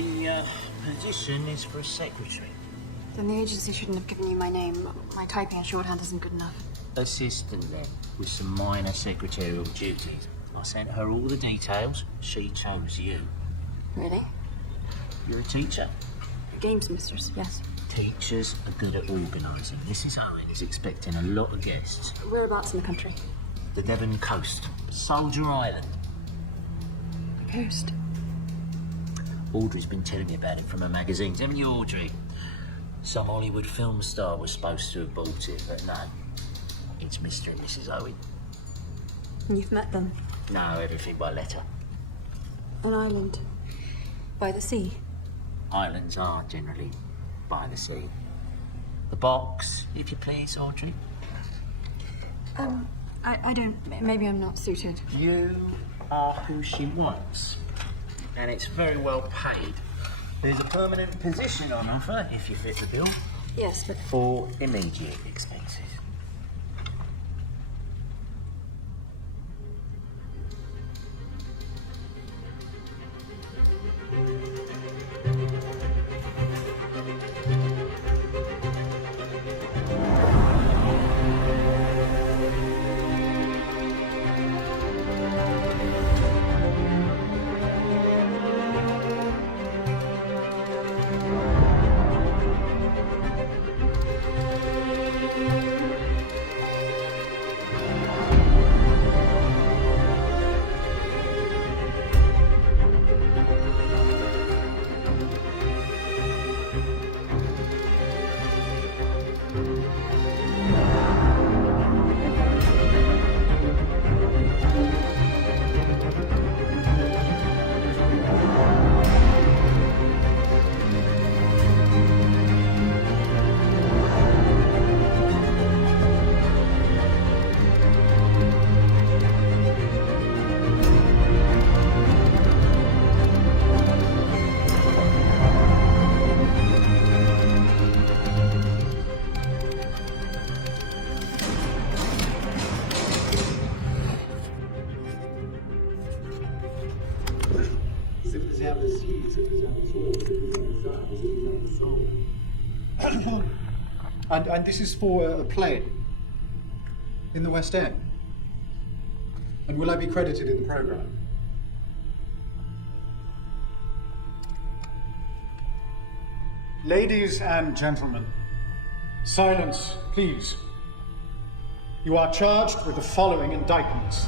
The position is for a secretary. Then the agency shouldn't have given you my name. My typing and shorthand isn't good enough. Assistant then, with some minor secretarial duties. I sent her all the details. She chose you. Really? You're a teacher. Games mistress, yes. Teachers are good at organising. Mrs. Owen is expecting a lot of guests. Whereabouts in the country? The Devon coast. Soldier Island. The coast. Audrey's been telling me about it from her magazines. Haven't you, Audrey? Some Hollywood film star was supposed to have bought it, but no. It's Mr. and Mrs. Owen. You've met them? No, everything by letter. An island. By the sea? Islands are generally by the sea. The box, if you please, Audrey. I don't... Maybe I'm not suited. You are who she wants. And it's very well paid. There's a permanent position on offer, if you fit the bill. Yes, but... For immediate expenses. And this is for a play in the West End. And will I be credited in the programme? Ladies and gentlemen, silence, please. You are charged with the following indictments.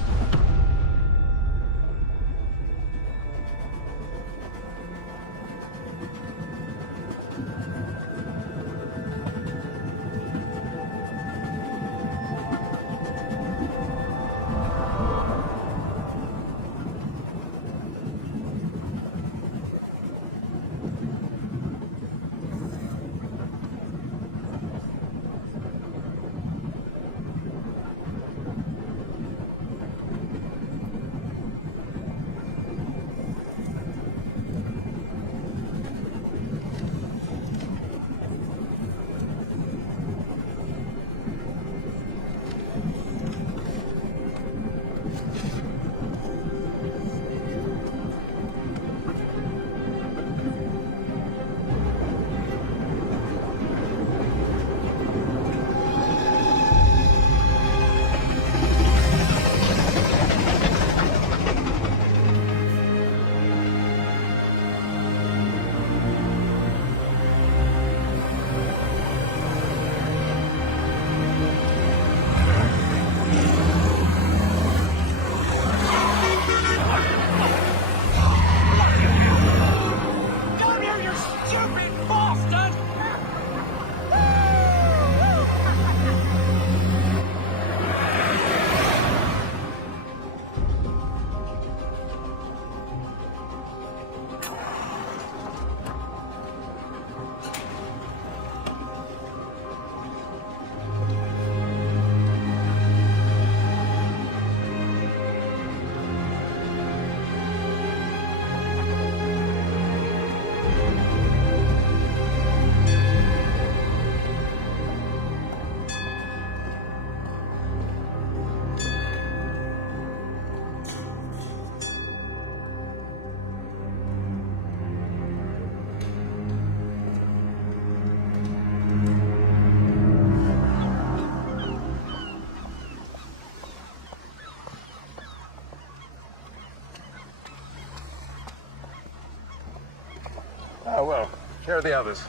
Oh, well, here are the others.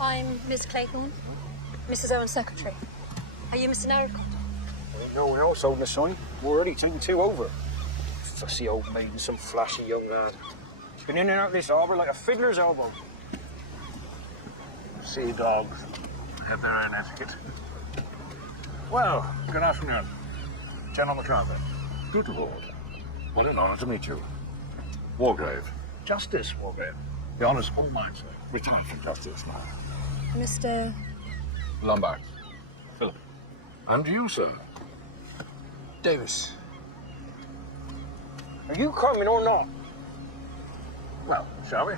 I'm Miss Claythorne, Mrs. Owen's secretary. Are you Mr. Narracott? Ain't no one else holding the sign. We're already 2 over. Fussy old maid and some flashy young lad. Been in and out of this harbour like a fiddler's elbow. Sea dogs have their own etiquette. Well, good afternoon. General MacArthur. Good lord. What an honor to meet you. Wargrave. Justice Wargrave. The honour's all mine, sir. Retired from justice now. Mr. Lombard. Philip. And you, sir? Davis. Are you coming or not? Well, shall we?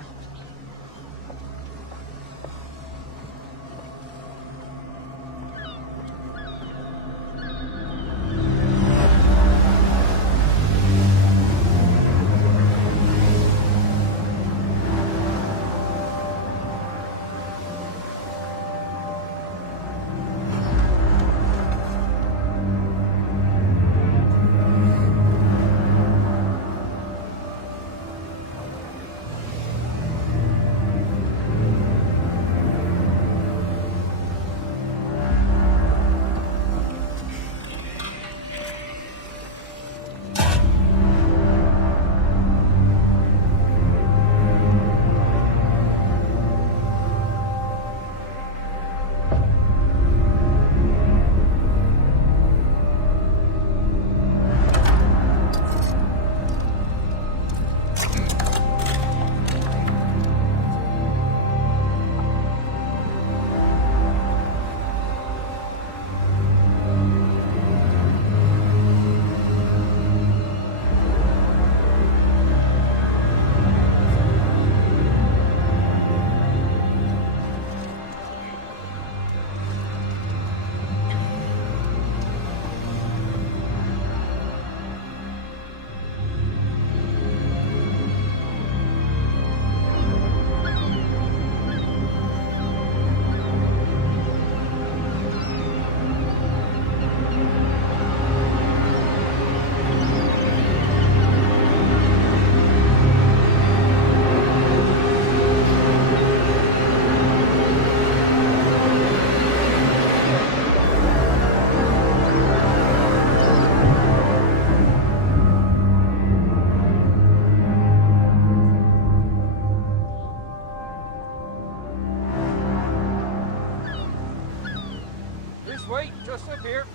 Wait, just up here.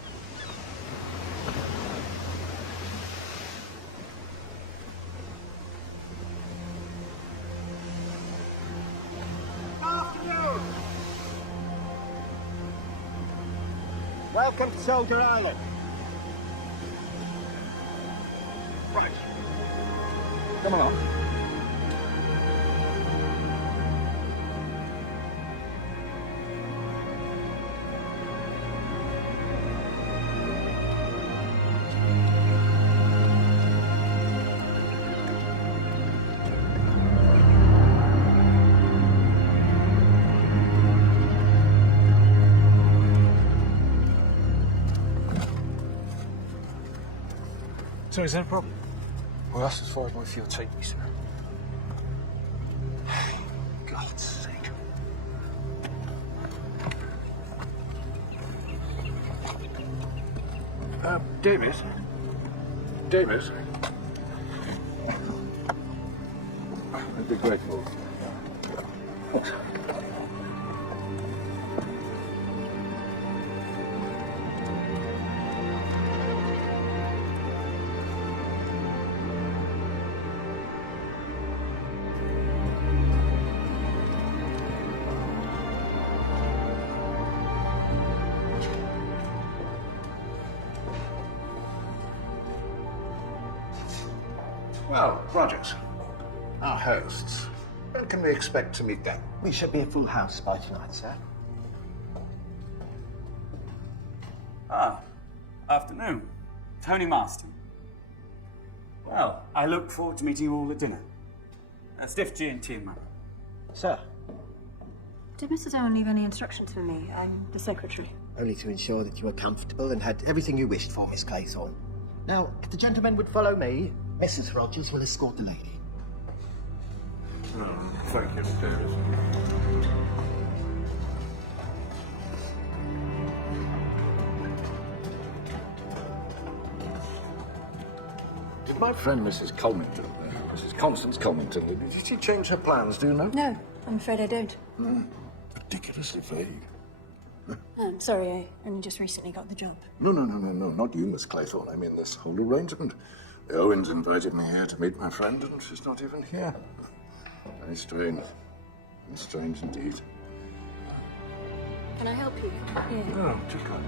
Afternoon. Welcome to Soldier Island. Right. Come along. So is that a problem? Well, that's as far as my field take me, sir. God's sake. Davis? Davis? I'd be grateful. Well, Rogers, our hosts. When can we expect to meet them? We should be a full house by tonight, sir. Afternoon. Tony Marston. Well, I look forward to meeting you all at dinner. Stiff G&T in man. Sir, Did Mrs. Owen leave any instructions for me? I'm the secretary. only to ensure that you were comfortable and had everything you wished for, Miss Claythorne. Now, if the gentlemen would follow me, Mrs. Rogers will escort the lady. No, thank you, Davis. Did my friend Mrs. Colmington, Mrs. Constance Colmington, did she change her plans, do you know? No, I'm afraid I don't. Ridiculously vague. No, I'm sorry, I only just recently got the job. No, not you, Miss Claythorne. I mean this whole arrangement. The Owens invited me here to meet my friend, and she's not even here. Very strange. Very strange indeed. Can I help you? Here. No, too kind.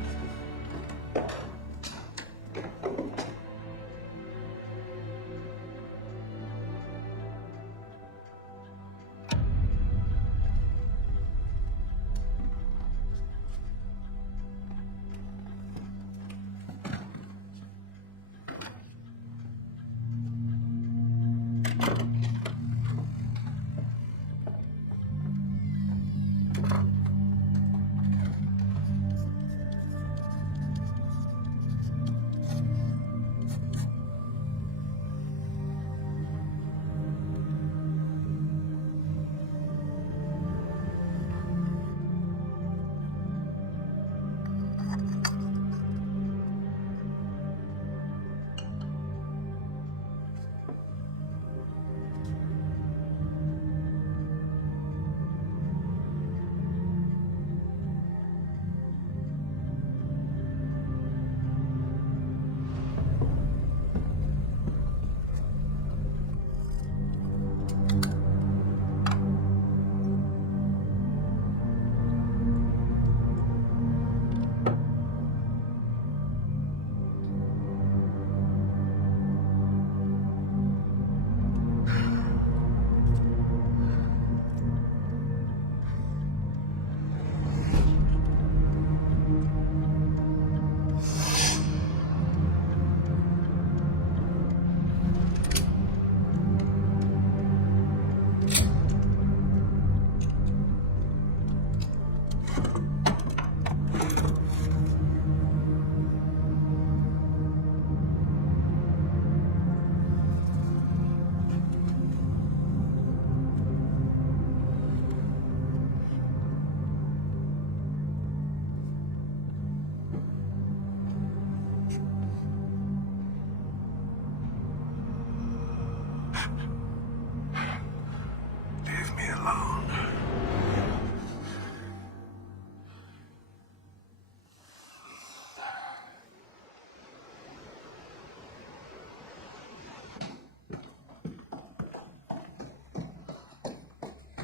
Leave me alone.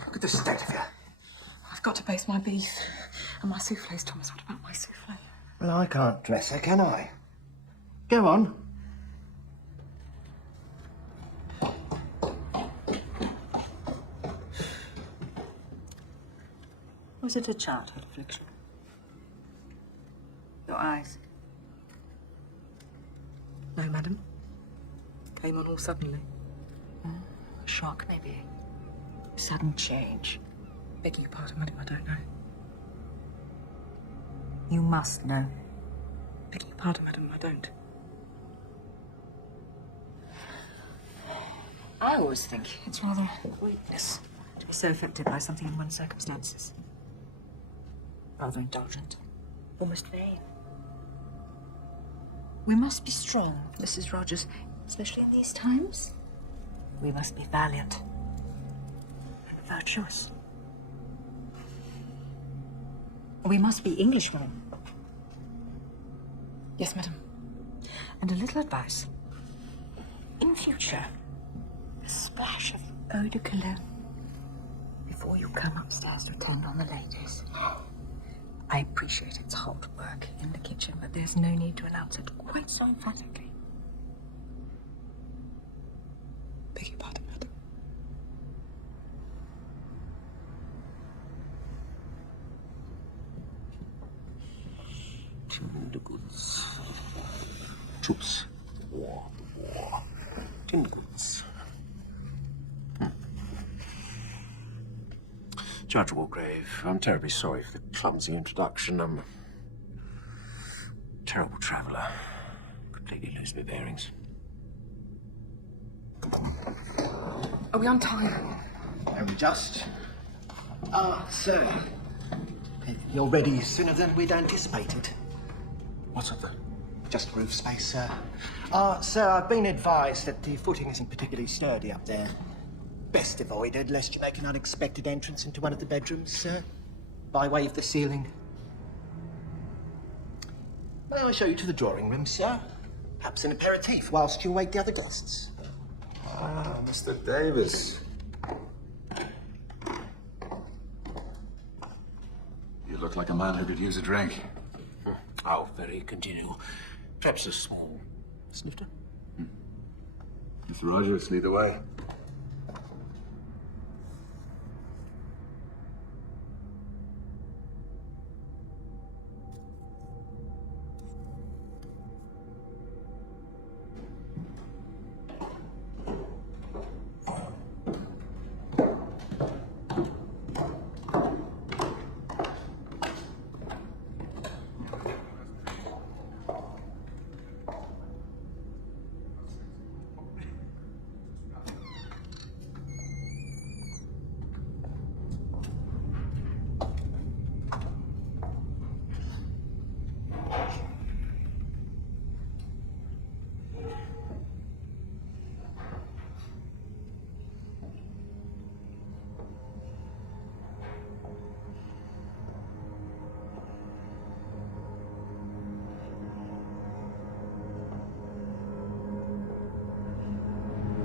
Look at the state of you. I've got to base my beef. And my souffles, Thomas. What about my souffle? Well, I can't dress her, can I? Go on. Was it a childhood affliction? Your eyes? No, madam. Came on all suddenly. A shock, maybe. Sudden change. Beg your pardon, madam, I don't know. You must know. Beg your pardon, madam, I don't. I always think it's rather a weakness to be so affected by something in one's circumstances. Rather indulgent. Almost vain. We must be strong, Mrs. Rogers, especially in these times. We must be valiant and virtuous. We must be Englishwomen. Yes, madam. And a little advice. In future, a splash of eau de cologne before you come upstairs to attend on the ladies. I appreciate it's hard work in the kitchen, but there's no need to announce it quite so emphatically. Beg your pardon, madam. Tinned goods. Chips. War. Tinned goods. Judge Walgrave, I'm terribly sorry for the clumsy introduction. I'm a terrible traveller. Completely lose my bearings. Are we on time? Very just. Sir. You're ready sooner than we'd anticipated. What's up there? Just roof space, sir. Sir, I've been advised that the footing isn't particularly sturdy up there. Best avoided, lest you make an unexpected entrance into one of the bedrooms, sir. By way of the ceiling. May I show you to the drawing room, sir? Perhaps an aperitif whilst you await the other guests. Ah, Mr. Davis. You look like a man who could use a drink. Oh, very congenial. Perhaps a small snifter? Mr. Rogers, lead the way.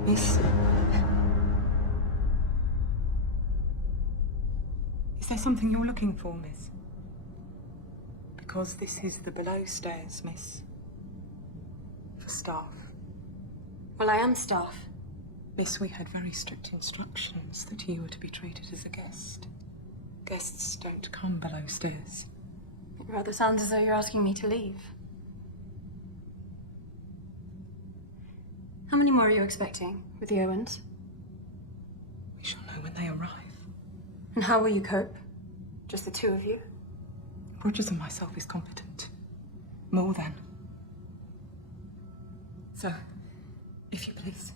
Miss? Is there something you're looking for, miss? Because this is the below stairs, miss. For staff. Well, I am staff. Miss, we had very strict instructions that you were to be treated as a guest. Guests don't come below stairs. It rather sounds as though you're asking me to leave. How many more are you expecting with the Owens? We shall know when they arrive. And how will you cope? Just the two of you? Rogers and myself is competent. More than. So, if you please.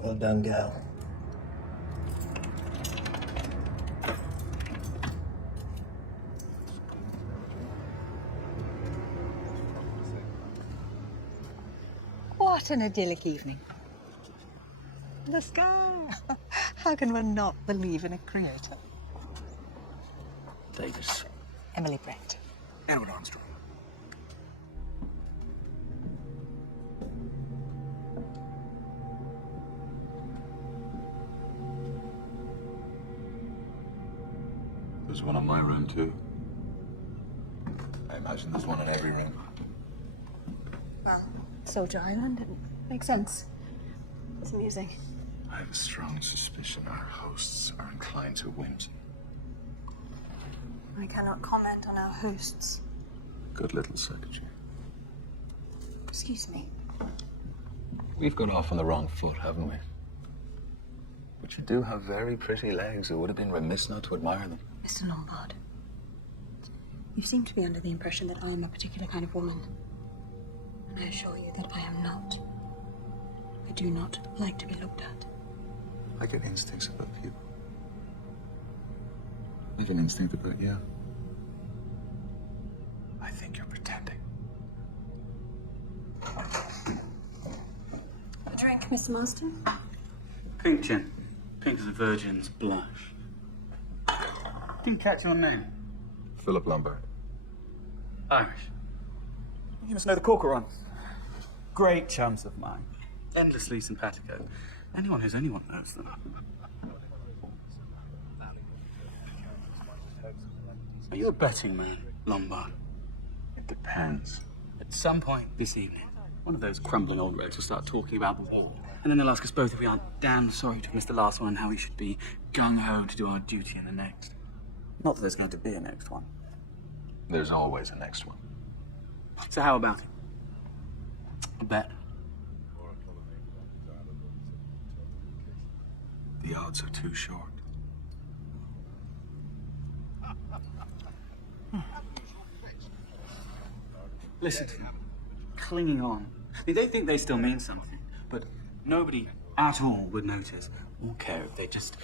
Well done, girl. What an idyllic evening. The sky. How can one not believe in a creator? Davis. Emily Brent. Edward Armstrong. There's one in my room, too. I imagine there's one in every room. Well, Soldier Island, it makes sense. It's amusing. I have a strong suspicion our hosts are inclined to whimsy. I cannot comment on our hosts. Good little secretary. Excuse me. We've got off on the wrong foot, haven't we? But you do have very pretty legs. It would have been remiss not to admire them. Mr. Lombard, you seem to be under the impression that I am a particular kind of woman. And I assure you that I am not. I do not like to be looked at. I get instincts about people. I have an instinct about you. I think you're pretending. A drink, Mr. Marston? Pink gin. Pink as a virgin's blush. Didn't catch your name. Philip Lombard. Irish. You must know the Corker ones. Great chums of mine. Endlessly simpatico. Anyone who's anyone knows them. Are you a betting man, Lombard? It depends. At some point this evening, one of those crumbling old rogues will start talking about the war. And then they'll ask us both if we aren't damn sorry to have missed the last one and how we should be gung-ho to do our duty in the next. Not that there's going to be a next one. There's always a next one. So how about it? A bet? odds are too short. Listen to them. Clinging on. They think they still mean something, but nobody at all would notice or care if they just...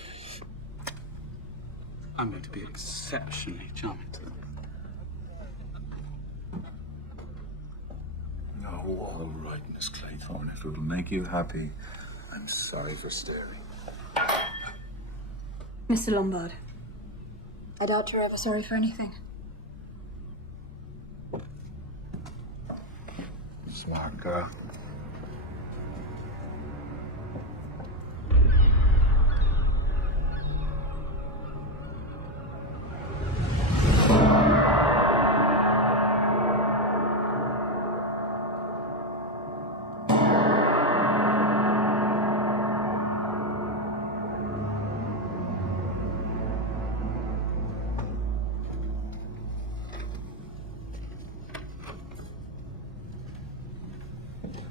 I'm going to be exceptionally charming to them. No, all right, Miss Claythorne. If it'll make you happy, I'm sorry for staring. Mr. Lombard, I doubt you're ever sorry for anything. Smart girl.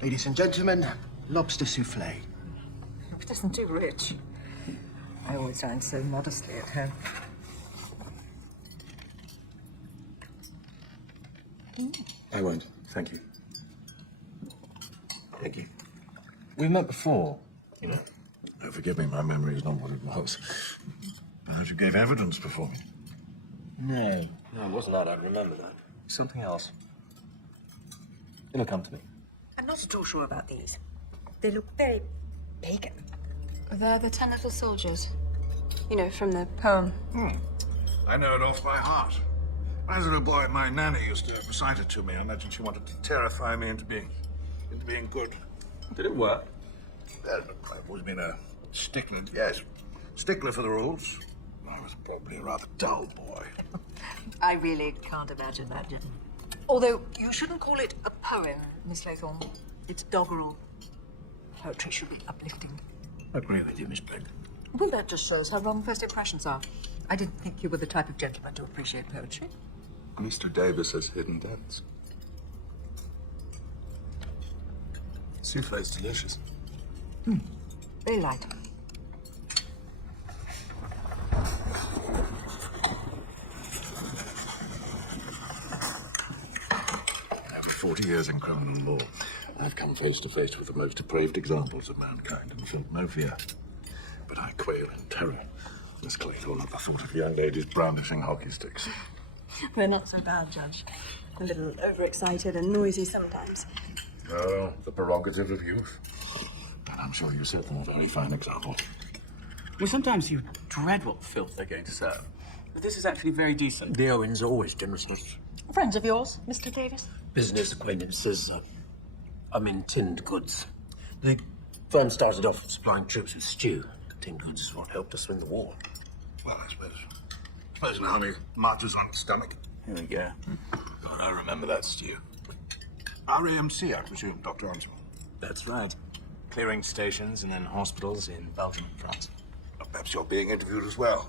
Ladies and gentlemen, lobster souffle. It isn't too rich. I always dine so modestly at home. I won't. Thank you. Thank you. We've met before, you know. Oh, forgive me, my memory is not what it was. Perhaps you gave evidence before me. No, it wasn't that. I remember that. Something else. It'll come to me. I'm not at all sure about these. They look very pagan. They're the 10 little soldiers. You know, from the poem. I know it off by heart. When I was a little boy, my nanny used to recite it to me. I imagine she wanted to terrify me into being good. Did it work? Well, I've always been a stickler, yes. Stickler for the rules. I was probably a rather dull boy. I really can't imagine that, didn't you? Although, you shouldn't call it a poem, Miss Claythorne. It's doggerel. Poetry should be uplifting. I agree with you, Miss Blake. Well, that just shows how wrong first impressions are. I didn't think you were the type of gentleman to appreciate poetry. Mr. Davis has hidden depths. Souffle's delicious. Very light. Over 40 years in criminal law, I've come face to face with the most depraved examples of mankind and felt no fear. But I quail in terror, Miss Claythorne, at the thought of young ladies brandishing hockey sticks. They're not so bad, Judge. A little overexcited and noisy sometimes. Oh, the prerogative of youth. And I'm sure you set them a very fine example. Well, sometimes you dread what filth they're going to serve. But this is actually very decent. The Owens are always generous. Friends of yours, Mr. Davis? Business acquaintances. I'm in tinned goods. The firm started off supplying troops with stew. Tinned goods is what helped us win the war. Well, I suppose an army marches on its stomach. Here we go. God, I remember that stew. RAMC, I presume, Dr. Armstrong. That's right. Clearing stations and then hospitals in Belgium and France. Perhaps you're being interviewed as well.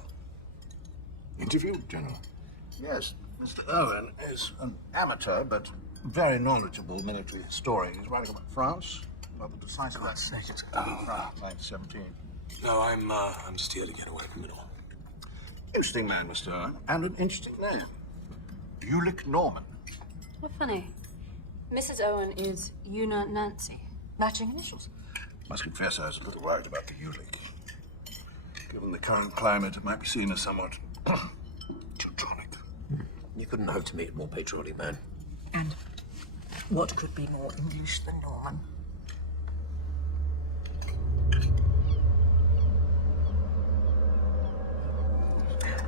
Interviewed, General? Yes. Mr. Owen is an amateur, but very knowledgeable military historian. He's writing about France, about the decisive action of France, 1917. No, I'm just here to get away from it all. Interesting man, Mr. Owen, and an interesting name. Ulick Norman. How funny. Mrs. Owen is Una Nancy. Matching initials. Must confess I was a little worried about the Ulick. Given the current climate, it might be seen as somewhat Teutonic. You couldn't hope to meet a more patriotic man. And what could be more English than Norman?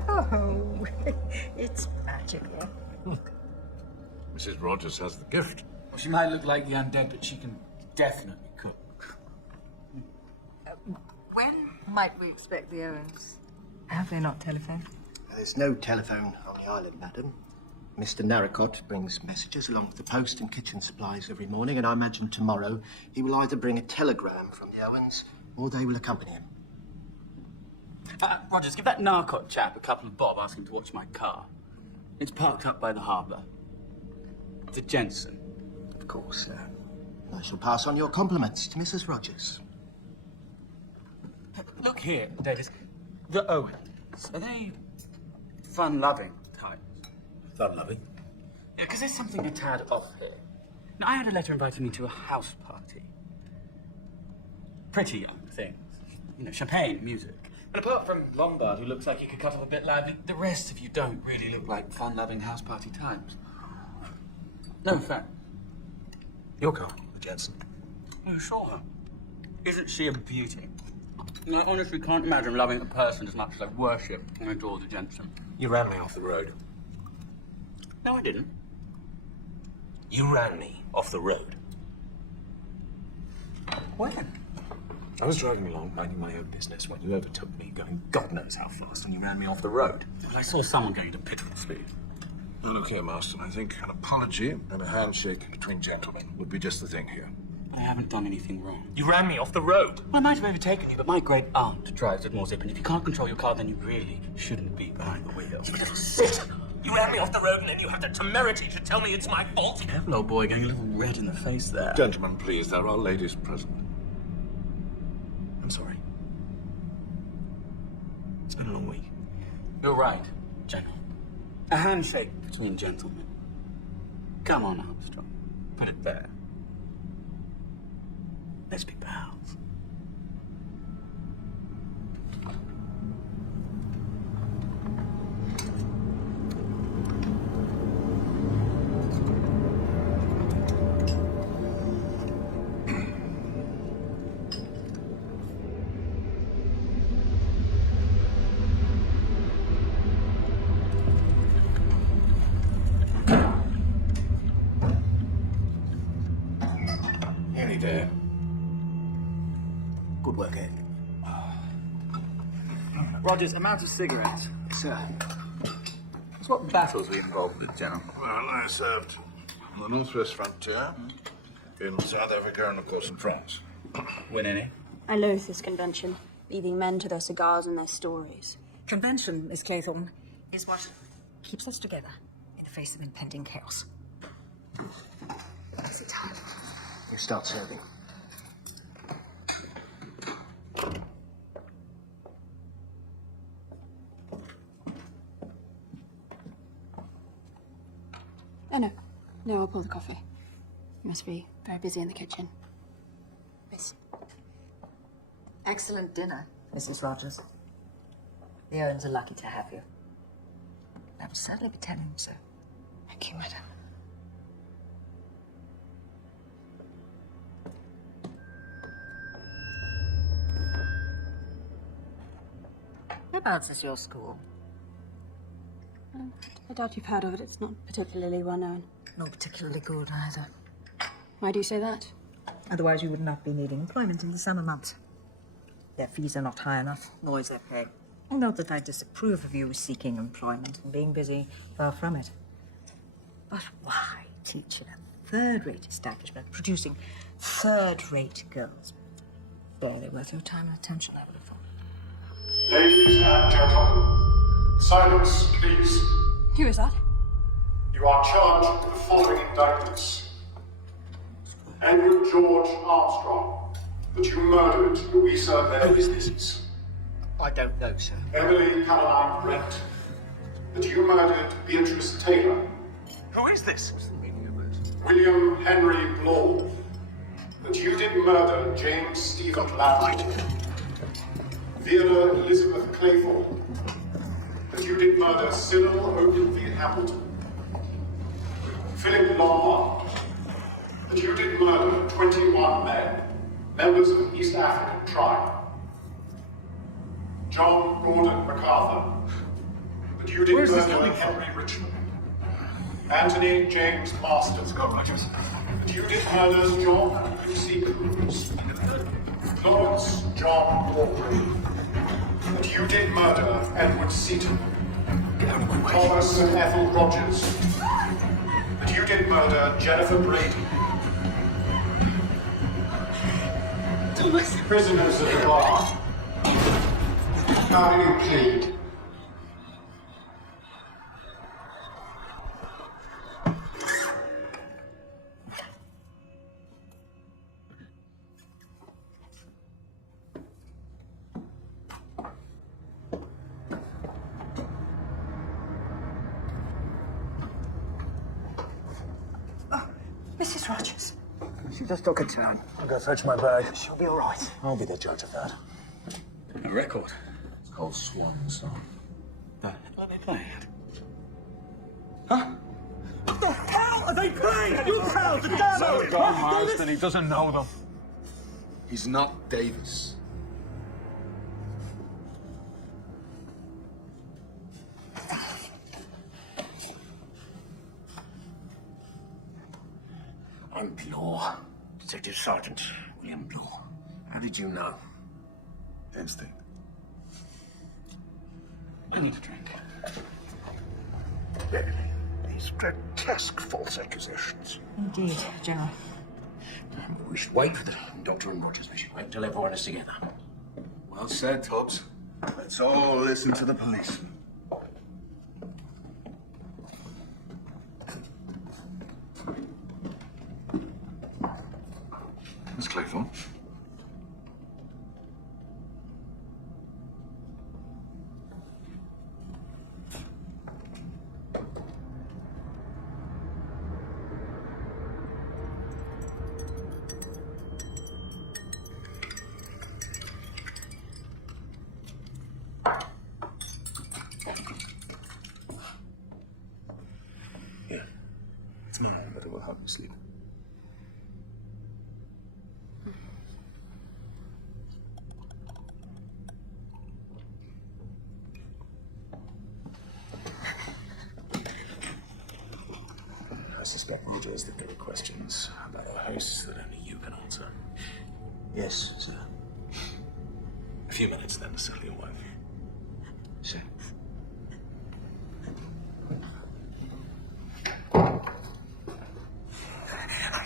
Oh, it's magical. Mrs. Rogers has the gift. Well, she might look like the undead, but she can definitely cook. When might we expect the Owens? Have they not telephoned? There's no telephone on the island, madam. Mr. Narracott brings messages along with the post and kitchen supplies every morning, and I imagine tomorrow he will either bring a telegram from the Owens or they will accompany him. Rogers, give that Narcot chap a couple of bob, ask him to watch my car. It's parked up by the harbour. It's a Jensen. Of course, sir. I shall pass on your compliments to Mrs. Rogers. Look here, Davis. The Owens, are they fun-loving types? Fun-loving? Yeah, because there's something a tad off here. Now, I had a letter inviting me to a house party. Pretty young things. You know, champagne, music. And apart from Lombard, who looks like he could cut off a bit lively, the rest of you don't really look like fun-loving house party types. No offense. Your girl, the Jensen. You saw her. Isn't she a beauty? I honestly can't imagine loving a person as much as I worship and adore the Jensen. You ran me off the road. No, I didn't. You ran me off the road. When? I was driving along, minding my own business, when you overtook me, going God knows how fast, and you ran me off the road. Well, I saw someone going to pitiful speed. Well, look here, Marston. I think an apology and a handshake between gentlemen would be just the thing here. I haven't done anything wrong. You ran me off the road. Well, I might have overtaken you, but my great aunt drives with more zip, and if you can't control your car, then you really shouldn't be behind the wheel. You little shit! You ran me off the road, and then you have the temerity to tell me it's my fault. Careful, old boy, getting a little red in the face there. Gentlemen, please, there are ladies present. I'm sorry. It's been a long week. You're right, General. A handshake between gentlemen. Come on, Armstrong. Put it there. Let's be pals. Nearly there. Good work, Ed. Rogers, amount of cigarettes. Sir. So what battles were you involved with, General? Well, I served on the northwest frontier, in South Africa, and of course in France. Win any? I loathe this convention, leaving men to their cigars and their stories. Convention, Miss Claythorne, is what keeps us together in the face of impending chaos. Is it time? You start serving. Oh, no. No, I'll pour the coffee. You must be very busy in the kitchen. Miss. Excellent dinner, Mrs. Rogers. The Owens are lucky to have you. I will certainly be telling them so. Thank you, madam. Whereabouts is your school? I doubt you've heard of it. It's not particularly well known. Not particularly good either. Why do you say that? Otherwise you would not be needing employment in the summer months. Their fees are not high enough, nor is their pay. Not that I disapprove of you seeking employment and being busy, far from it. But why teach in a third-rate establishment, producing third-rate girls? Barely worth your time and attention, I would have thought. Ladies and gentlemen, silence, please. Who is that? You are charged with the following indictments. Edward George Armstrong, that you murdered Louisa May. Who is this? I don't know, sir. Emily Caroline Brent, that you murdered Beatrice Taylor. Who is this? William Henry Bloor, that you did murder James Stephen Lambert. Viola Elizabeth Claythorne, that you did murder Cyril Ogilvy Hamilton. Philip Lombard, that you did murder 21 men, members of an East African tribe. John Gordon MacArthur, that you did murder Henry Richmond. Anthony James Masters, that you did murder John and Lucy Cruz. Lawrence John Wargrave, that you did murder Edward Seaton. Thomas and Ethel Rogers, that you did murder Jennifer Brady. Prisoners of the bar, how do you plead? Mrs. Rogers. She just took a turn. I'll go fetch my bag. She'll be all right. I'll be the judge of that. A record. It's called Swan Song. What are they playing? Huh? What the hell are they playing? You tell the devil! So gone, Marston. He doesn't know them. He's not Davis. I'm Blore. Detective Sergeant William Blore. How did you know? Instinct. You need a drink. These grotesque false accusations. Indeed, General. We should wait for the Doctor and Rogers. We should wait until everyone is together. Well said, Tubbs. Let's all listen to the policeman. Miss Claythorne. It's mine, but it will help you sleep. I suspect, Rogers, that there are questions about our hosts that only you can answer. Yes, sir. A few minutes then to settle your wife. Sir. I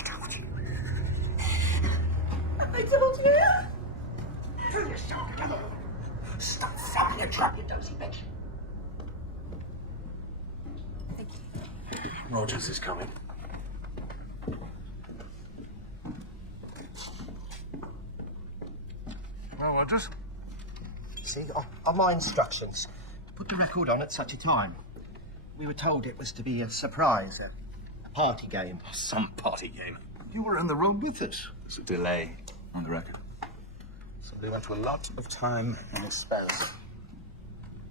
told you. Pull yourself together. Stop flapping a trap, you dozy bitch. Rogers is coming. Well, Rogers? See, on my instructions, put the record on at such a time. We were told it was to be a surprise, a party game. Some party game. You were in the room with us. There's a delay on the record. So they went to a lot of time and expense.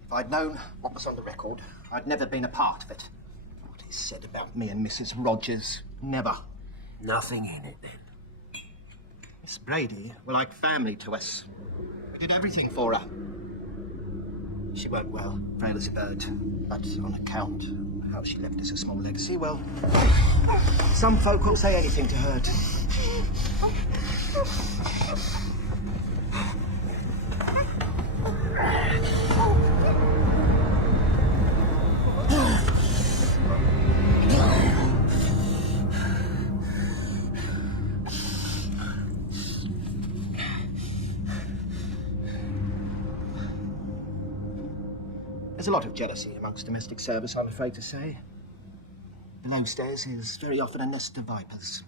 If I'd known what was on the record, I'd never been a part of it. What is said about me and Mrs. Rogers, never. Nothing in it, then. Miss Brady were like family to us. We did everything for her. She weren't well, frail as a bird, but on account of how she left us a small legacy, well, some folk will say anything to hurt. There's a lot of jealousy amongst domestic service, I'm afraid to say. Below stairs is very often a nest of vipers.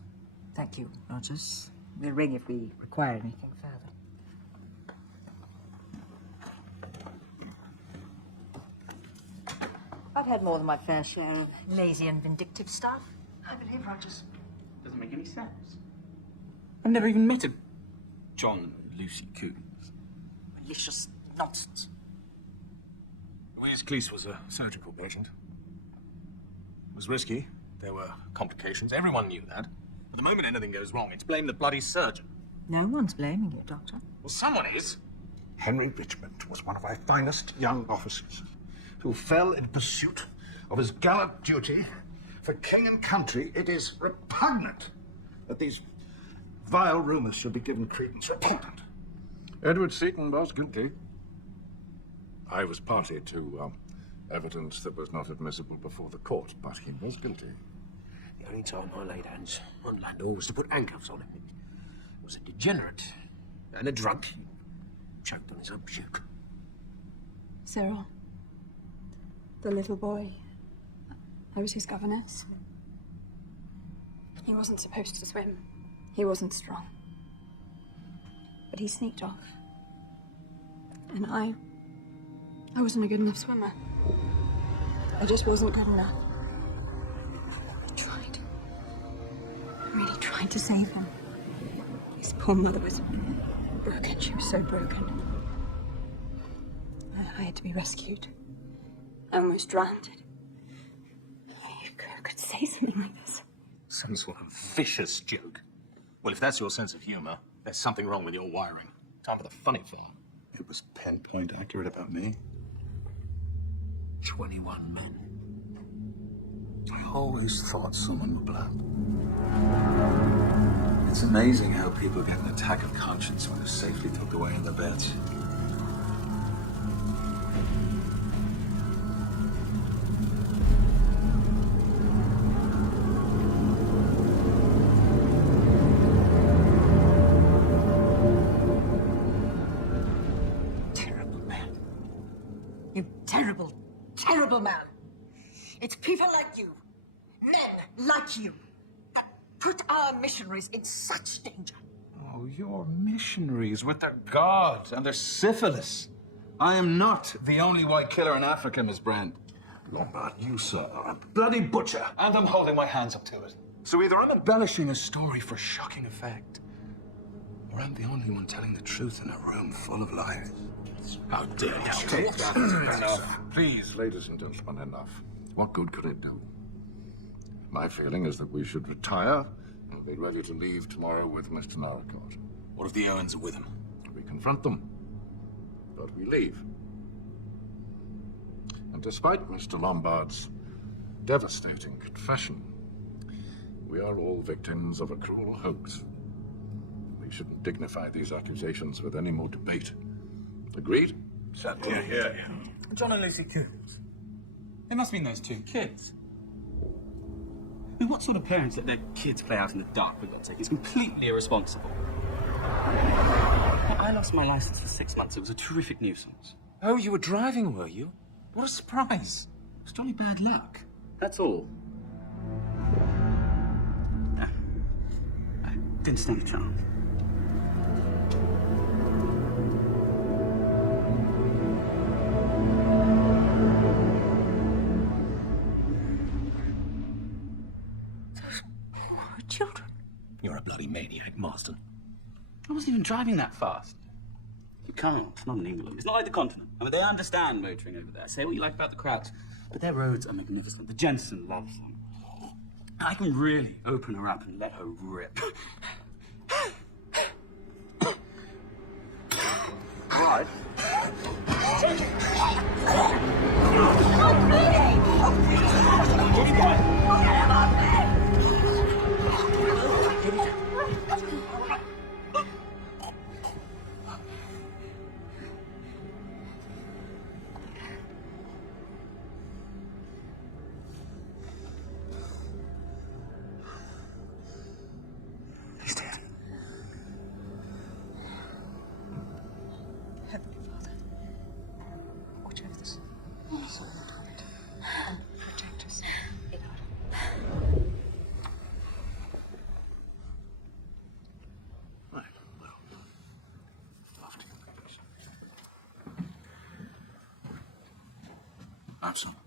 Thank you, Rogers. We'll ring if we require anything further. I've had more than my fair share of lazy and vindictive stuff. I believe, Rogers. Doesn't make any sense. I've never even met a John and Lucy Coombs. Malicious nonsense. Louise Cleese was a surgical patient. It was risky. There were complications. Everyone knew that. But the moment anything goes wrong, it's blame the bloody surgeon. No one's blaming you, Doctor. Well, someone is. Henry Richmond was one of our finest young officers who fell in pursuit of his gallant duty for king and country. It is repugnant that these vile rumors should be given credence. Repugnant. Edward Seaton was guilty. I was party to evidence that was not admissible before the court, but he was guilty. The only time I laid hands on Landor was to put handcuffs on him. He was a degenerate and a drunk. He choked on his own puke. Cyril, the little boy, I was his governess. He wasn't supposed to swim. He wasn't strong. But he sneaked off. And I wasn't a good enough swimmer. I just wasn't good enough. I tried. to save him. His poor mother was broken. She was so broken. I had to be rescued. I almost drowned. Who could say something like this? Some sort of vicious joke. Well, if that's your sense of humor, there's something wrong with your wiring. Time for the funny farm. It was pinpoint accurate about me. 21 men. I always thought someone would plan. It's amazing how people get an attack of conscience when they're safely tucked away in their beds. Terrible man. You terrible, terrible man. It's people like you, men like you, that put our missionaries in such danger. Oh, your missionaries with their gods and their syphilis. I am not the only white killer in Africa, Miss Brand. Lombard, you, sir, are a bloody butcher. And I'm holding my hands up to it. So either I'm embellishing a story for shocking effect, or I'm the only one telling the truth in a room full of liars. How dare you take that? Enough. Please, ladies and gentlemen, enough. What good could it do? My feeling is that we should retire and be ready to leave tomorrow with Mr. Norricourt. What if the Owens are with him? We confront them, but we leave. And despite Mr. Lombard's devastating confession, we are all victims of a cruel hoax. We shouldn't dignify these accusations with any more debate. Agreed? Certainly. Yeah. John and Lucy Coombs. It must mean those two kids. I mean, what sort of parents let their kids play out in the dark, for God's sake? It's completely irresponsible. I lost my license for 6 months. It was a terrific nuisance. Oh, you were driving, were you? What a surprise. It's jolly bad luck. That's all. I didn't stand a chance. Children. You're a bloody maniac, Marston. I wasn't even driving that fast. You can't. It's not in England. It's not like the continent. I mean, they understand motoring over there. Say what you like about the crowds, but their roads are magnificent. The Jensen loves them. I can really open her up and let her rip. All right. He's dead. Heavenly Father, watch over this soul and protect us in our Right, well, after you, please. Absolutely.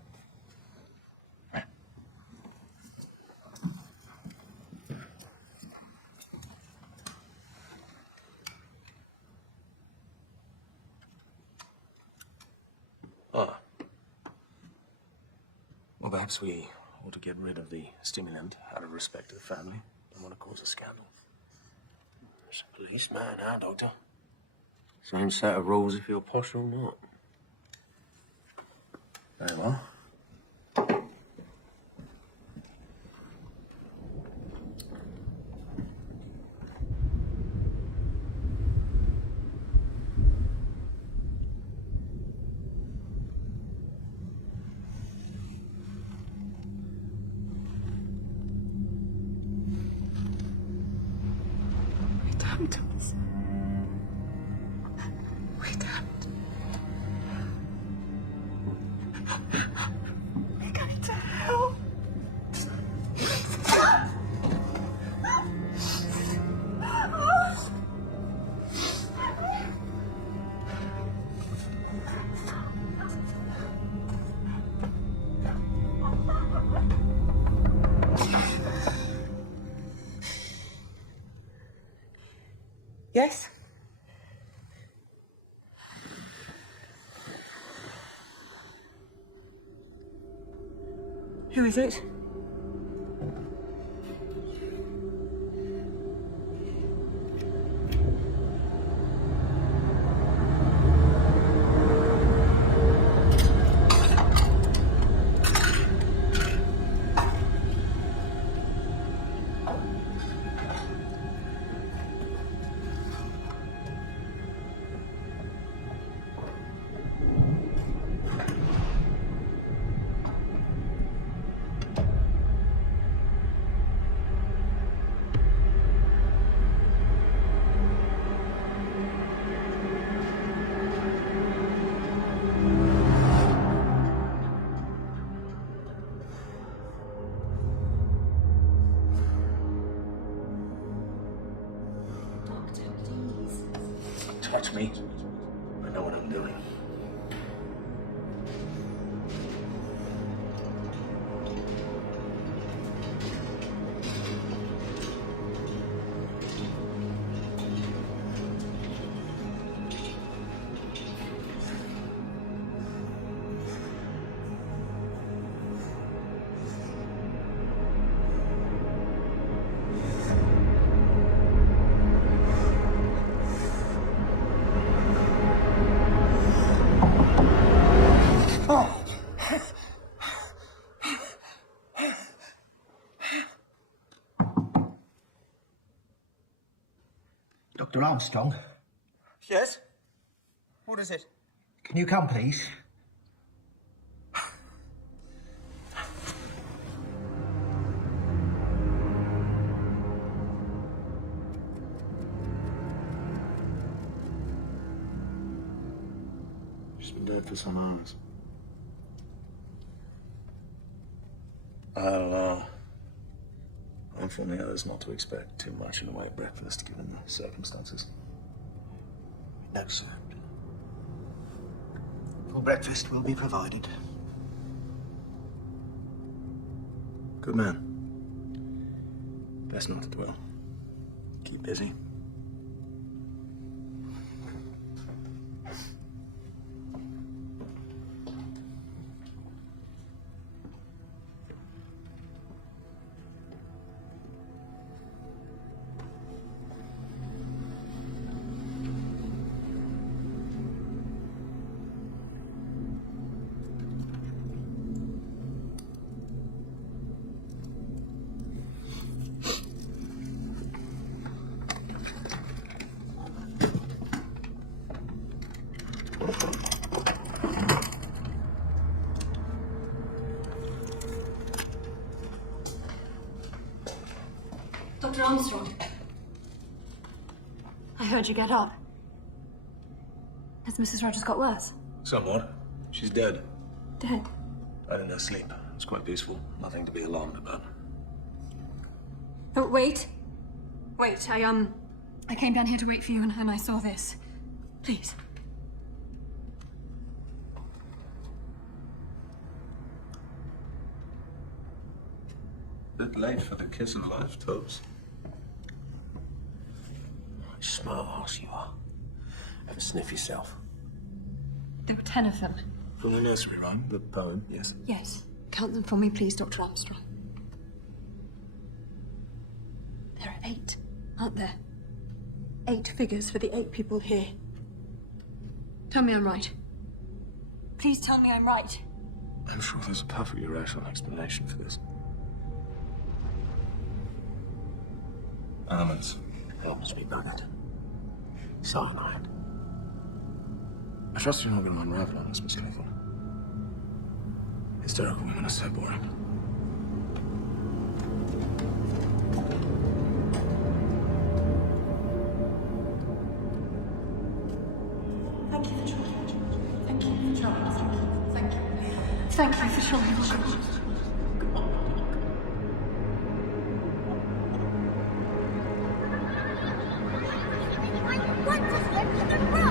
Ah. Well, perhaps we ought to get rid of the stimulant out of respect to the family. Don't want to cause a scandal. There's a policeman now, Doctor. Same set of rules if you're posh or not. Very well. We damned us. We damned. Yes? Who is it? Touch me. I know what I'm doing. Dr. Armstrong, Yes? What is it? can you come, please? She's been dead for some hours. I'll inform the others not to expect too much in the way of breakfast, given the circumstances. No, sir. Full breakfast will be provided. Good man. Best not to dwell. Keep busy. Dr. Armstrong. I heard you get up. Has Mrs. Rogers got worse? Somewhat. She's dead. Dead? I had no sleep. It's quite peaceful. Nothing to be alarmed about. Oh, wait. Wait, I came down here to wait for you and I saw this. Please. Bit late for the kiss and life, Tubbs. Smart ass you are. Have a sniff yourself. There were 10 of them. From the nursery rhyme, the poem, yes? Yes. Count them for me, please, Dr. Armstrong. There are 8, aren't there? 8 figures for the 8 people here. Tell me I'm right. Please tell me I'm right. I'm sure there's a perfectly rational explanation for this. Elements. Helps me, Bernard. Cyanide. I trust you're not going to unravel on this, Miss Claythorne. Hysterical women are so boring. Thank you for trying. Thank you for trying. Thank you. Thank you for trying.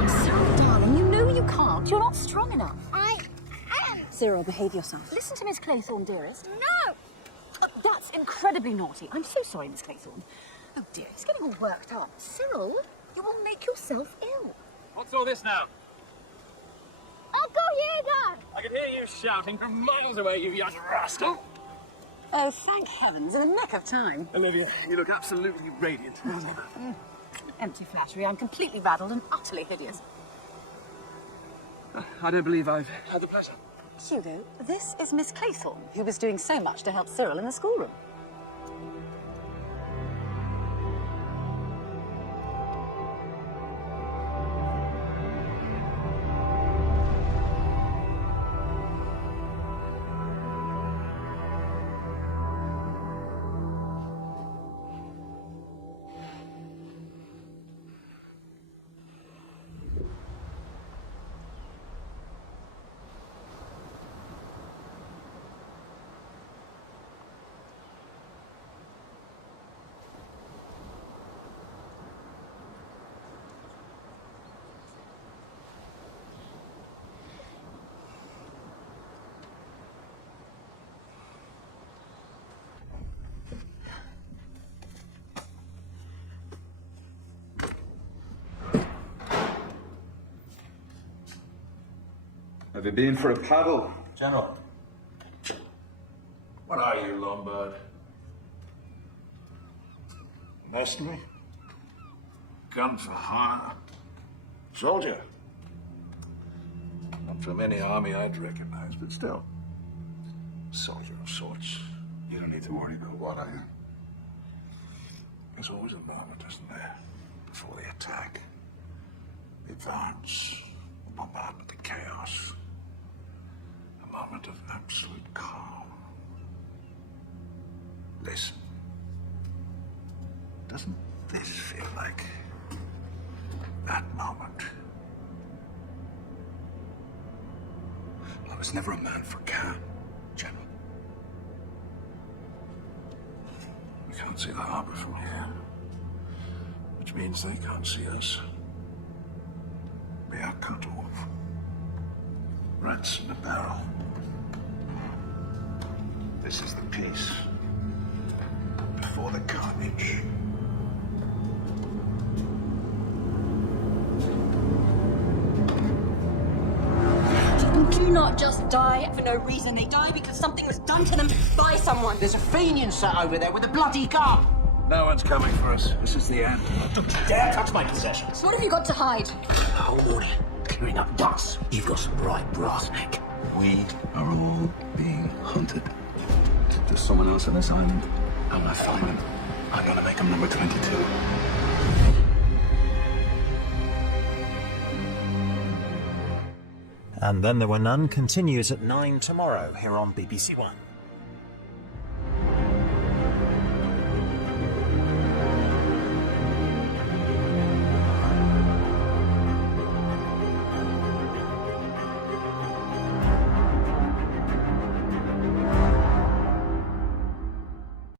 Cyril, darling, you know you can't. You're not strong enough. I am. Cyril, behave yourself. Listen to Miss Claythorne, dearest. No! That's incredibly naughty. I'm so sorry, Miss Claythorne. Oh dear, he's getting all worked up. Cyril, You will make yourself ill. What's all this now? I'll go here, Dad. I could hear you shouting from miles away, you young rascal. Oh, thank heavens, in the nick of time. Olivia, you look absolutely radiant. Empty flattery. I'm completely rattled and utterly hideous. I don't believe I've had the pleasure. Hugo, this is Miss Claythorne, who was doing so much to help Cyril in the schoolroom. Have you been for a paddle? General. What are you, Lombard? Mercenary? Gun for hire? Soldier? Not from any army I'd recognize, but still. Soldier of sorts. You don't need to worry about what I am. There's always a moment, isn't there? Before the attack. The advance. The bombardment, the chaos. A moment of absolute calm. Listen. Doesn't this feel like that moment? I was never a man for calm, General. We can't see the harbor from here, which means they can't see us. We are cut off. Rats in a barrel. This is the peace before the carnage. Do not just die for no reason. They die because something was done to them by someone. There's a Fenian sat over there with a bloody gun. No one's coming for us. This is the end. Don't you dare touch my possessions. What have you got to hide? The whole morning, clearing up dust. You've got some bright brass neck. We are all being hunted. There's someone else on this island. I'm gonna find him. I'm gonna make him number 22. And Then There Were None continues at 9 tomorrow here on BBC One.